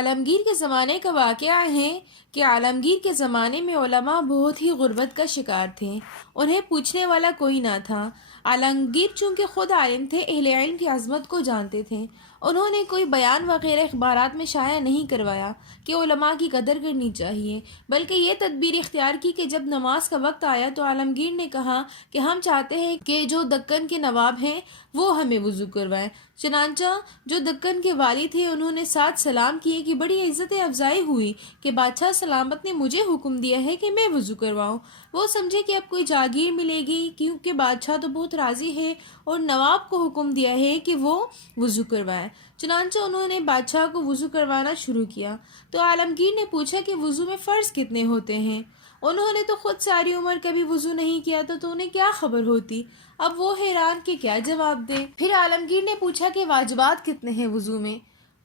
عالمگیر کے زمانے کا واقعہ ہے کہ عالمگیر کے زمانے میں علماء بہت ہی غربت کا شکار تھے، انہیں پوچھنے والا کوئی نہ تھا۔ عالمگیر چونکہ خود عالم تھے، اہل علم کی عظمت کو جانتے تھے، انہوں نے کوئی بیان وغیرہ اخبارات میں شائع نہیں کروایا کہ علماء کی قدر کرنی چاہیے، بلکہ یہ تدبیر اختیار کی کہ جب نماز کا وقت آیا تو عالمگیر نے کہا کہ ہم چاہتے ہیں کہ جو دکن کے نواب ہیں وہ ہمیں وضو کروائیں۔ چنانچہ جو دکن کے والی تھے انہوں نے ساتھ سلام کیے کہ بڑی عزت افزائی ہوئی کہ بادشاہ سلامت نے مجھے حکم دیا ہے کہ میں وضو کرواؤں۔ وہ سمجھے کہ اب کوئی جاگیر ملے گی کیونکہ بادشاہ تو بہت راضی ہے اور نواب کو حکم دیا ہے کہ وہ وضو کروائے۔ چنانچہ انہوں نے بادشاہ کو وضو کروانا شروع کیا تو عالمگیر نے پوچھا کہ وضو میں فرض کتنے ہوتے ہیں؟ انہوں نے تو خود ساری عمر کبھی وضو نہیں کیا تو انہیں کیا خبر ہوتی؟ اب وہ حیران کہ کیا جواب دے۔ پھر عالمگیر نے پوچھا کہ واجبات کتنے ہیں وضو میں؟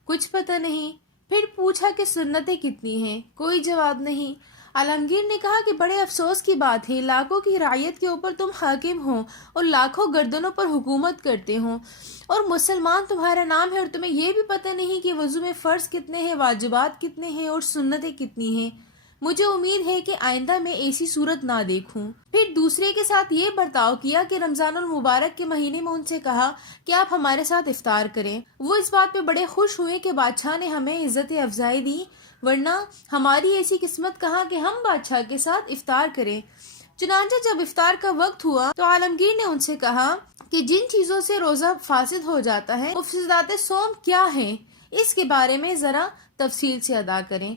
کچھ پتہ نہیں۔ پھر پوچھا کہ سنتیں کتنی ہیں؟ کوئی جواب نہیں۔ عالمگیر نے کہا کہ بڑے افسوس کی بات ہے، لاکھوں کی رعیت کے اوپر تم حاکم ہو اور لاکھوں گردنوں پر حکومت کرتے ہو اور مسلمان تمہارا نام ہے، اور تمہیں یہ بھی پتہ نہیں کہ وضو میں فرض کتنے ہیں، واجبات کتنے ہیں اور سنتیں کتنی ہیں۔ مجھے امید ہے کہ آئندہ میں ایسی صورت نہ دیکھوں۔ پھر دوسرے کے ساتھ یہ برتاؤ کیا کہ رمضان المبارک کے مہینے میں ان سے کہا کہ آپ ہمارے ساتھ افطار کریں۔ وہ اس بات پہ بڑے خوش ہوئے کہ بادشاہ نے ہمیں عزت افزائی دی، ورنہ ہماری ایسی قسمت کہاں کہ ہم بادشاہ کے ساتھ افطار کریں۔ چنانچہ جب افطار کا وقت ہوا تو عالمگیر نے ان سے کہا کہ جن چیزوں سے روزہ فاسد ہو جاتا ہے، مفسدات صوم کیا ہیں، اس کے بارے میں ذرا تفصیل سے ادا کریں۔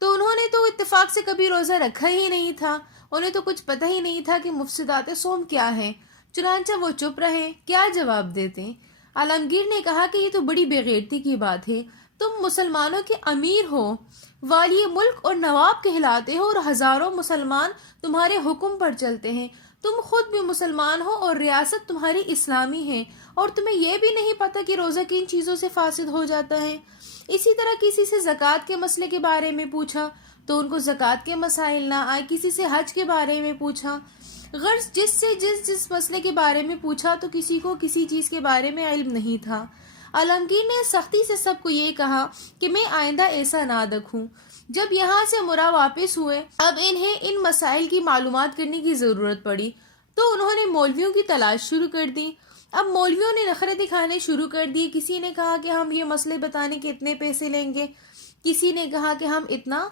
تو انہوں نے تو اتفاق سے کبھی روزہ رکھا ہی نہیں تھا، انہیں تو کچھ پتہ ہی نہیں تھا کہ مفسدات صوم کیا ہے۔ چنانچہ وہ چپ رہے، کیا جواب دیتے؟ عالمگیر نے کہا کہ یہ تو بڑی بے غیرتی کی بات ہے، تم مسلمانوں کے امیر ہو، والی ملک اور نواب کہلاتے ہو اور ہزاروں مسلمان تمہارے حکم پر چلتے ہیں، تم خود بھی مسلمان ہو اور ریاست تمہاری اسلامی ہے، اور تمہیں یہ بھی نہیں پتہ کہ روزہ کن چیزوں سے فاسد ہو جاتا ہے۔ اسی طرح کسی سے زکوٰۃ کے مسئلے کے بارے میں پوچھا تو ان کو زکوٰۃ کے مسائل نہ آئے، کسی سے حج کے بارے میں پوچھا، غرض جس مسئلے کے بارے میں پوچھا تو کسی کو کسی چیز کے بارے میں علم نہیں تھا۔ عالمگیر نے سختی سے سب کو یہ کہا کہ میں آئندہ ایسا نہ دیکھوں۔ جب یہاں سے مرا واپس ہوئے، اب انہیں ان مسائل کی معلومات کرنے کی ضرورت پڑی تو انہوں نے مولویوں کی تلاش شروع کر دی۔ اب مولویوں نے نخرے دکھانے شروع کر دیے، کسی نے کہا کہ ہم یہ مسئلے بتانے کے اتنے پیسے لیں گے، کسی نے کہا کہ ہم اتنا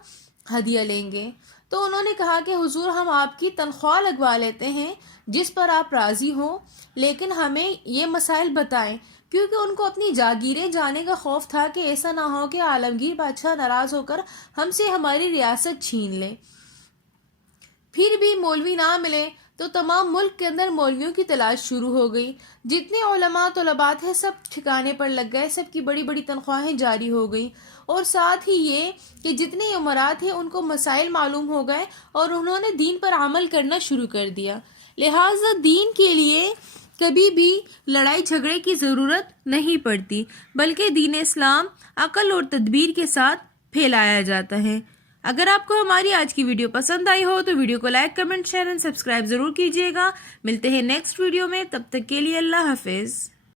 ہدیہ لیں گے۔ تو انہوں نے کہا کہ حضور ہم آپ کی تنخواہ لگوا لیتے ہیں جس پر آپ راضی ہوں، لیکن ہمیں یہ مسائل بتائیں، کیونکہ ان کو اپنی جاگیریں جانے کا خوف تھا کہ ایسا نہ ہو کہ عالمگیر بادشاہ ناراض ہو کر ہم سے ہماری ریاست چھین لے۔ پھر بھی مولوی نہ ملے تو تمام ملک کے اندر مولویوں کی تلاش شروع ہو گئی، جتنے علماء طلبات ہیں سب ٹھکانے پر لگ گئے، سب کی بڑی بڑی تنخواہیں جاری ہو گئی، اور ساتھ ہی یہ کہ جتنے امراء ہیں ان کو مسائل معلوم ہو گئے اور انہوں نے دین پر عمل کرنا شروع کر دیا۔ لہٰذا دین کے لیے کبھی بھی لڑائی جھگڑے کی ضرورت نہیں پڑتی، بلکہ دین اسلام عقل اور تدبیر کے ساتھ پھیلایا جاتا ہے۔ اگر آپ کو ہماری آج کی ویڈیو پسند آئی ہو تو ویڈیو کو لائک، کمنٹ، شیئر اور سبسکرائب ضرور کیجیے گا۔ ملتے ہیں نیکسٹ ویڈیو میں، تب تک کے لیے اللہ حافظ۔